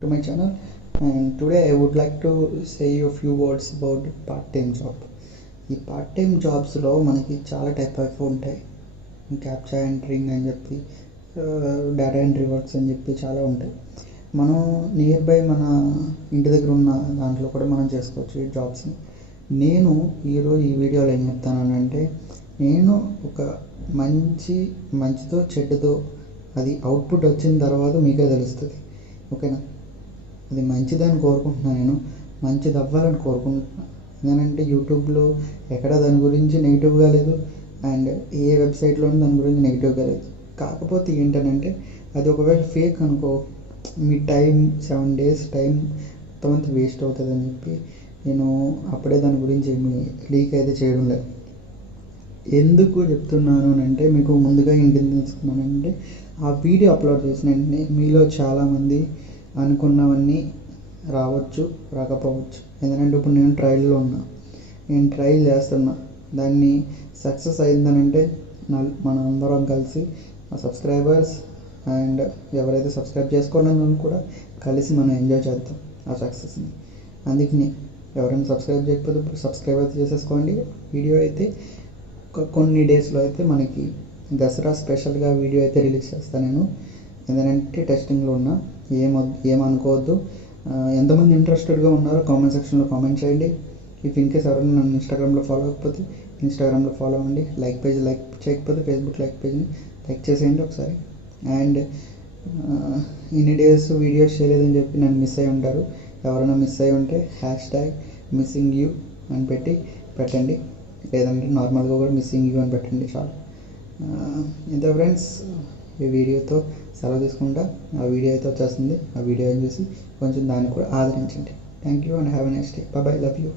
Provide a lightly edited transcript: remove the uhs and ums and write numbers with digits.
to my channel, and today I would like to say a few words about part-time job. ఈ part time జాబ్స్లో మనకి చాలా type of ఉంటాయి. Captcha entering అని చెప్పి, data entry works అని చెప్పి చాలా ఉంటాయి. మనం నియర్ బై మన ఇంటి దగ్గర ఉన్న దాంట్లో కూడా మనం చేసుకోవచ్చు ఈ జాబ్స్ని. నేను ఈరోజు ఈ వీడియోలో ఏం చెప్తానంటే, నేను ఒక మంచితో చెడ్డతో అది అవుట్పుట్ వచ్చిన తర్వాత మీకే తెలుస్తుంది. ఓకేనా? అది మంచిదని కోరుకుంటున్నాను, నేను మంచిది అవ్వాలని కోరుకుంటున్నాను. ఎందుకంటే యూట్యూబ్లో ఎక్కడ దాని గురించి నెగిటివ్గా లేదు, అండ్ ఏ వెబ్సైట్లోనూ దాని గురించి నెగిటివ్గా లేదు. కాకపోతే ఏంటంటే అది ఒకవేళ ఫేక్ అనుకో, మీ టైం 7 days టైం మొత్తం అంతా వేస్ట్ అవుతుందని చెప్పి నేను అప్పుడే దాని గురించి ఏమి లీక్ అయితే చేయడం లేదు. ఎందుకు చెప్తున్నాను అంటే, మీకు ముందుగా ఏంటి తెలుసుకున్నానంటే, ఆ వీడియో అప్లోడ్ చేసిన వెంటనే మీలో చాలామంది అనుకున్నవన్నీ రావచ్చు, రాకపోవచ్చు. ఎందుకంటే ఇప్పుడు నేను ట్రయల్లో ఉన్నా, నేను ట్రయల్ చేస్తున్నా. దాన్ని సక్సెస్ అయిందనంటే మన అందరం కలిసి ఆ సబ్స్క్రైబర్స్ అండ్ ఎవరైతే సబ్స్క్రైబ్ చేసుకోవాలని కూడా కలిసి మనం ఎంజాయ్ చేద్దాం ఆ సక్సెస్ని. అందుకని ఎవరైనా సబ్స్క్రైబ్ చేయకపోతే ఇప్పుడు సబ్స్క్రైబ్ అయితే చేసేసుకోండి. వీడియో అయితే కొన్ని డేస్లో అయితే మనకి దసరా స్పెషల్గా వీడియో అయితే రిలీజ్ చేస్తాను నేను. ఎందుకంటే టెస్టింగ్లో ఉన్నా, ఏమనుకోవద్దు. ఎంతమంది ఇంట్రెస్టెడ్గా ఉన్నారో కామెంట్ సెక్షన్లో కామెంట్ చేయండి. ఇఫ్ ఇన్ కేస్ ఎవరైనా నన్ను ఇన్స్టాగ్రామ్లో ఫాలో అవ్వకపోతే ఇన్స్టాగ్రామ్లో ఫాలో అవ్వండి. లైక్ చేయకపోతే ఫేస్బుక్ లైక్ పేజ్ని లైక్ చేసేయండి ఒకసారి. అండ్ ఇన్ని డేస్ వీడియోస్ చేయలేదని చెప్పి నన్ను మిస్ అయి ఉంటారు. ఎవరైనా మిస్ అయి ఉంటే #missing_you అని పెట్టండి. లేదంటే నార్మల్గా కూడా మిస్సింగ్ యూ అని పెట్టండి, చాలు. ఇంత ఫ్రెండ్స్, ఈ వీడియోతో సెలవు తీసుకుంటా. ఆ వీడియో అయితే వచ్చేస్తుంది. ఆ వీడియో చూసి కొంచెం దాన్ని కూడా ఆదరించండి. Thank you and have a nice day. By by, love you.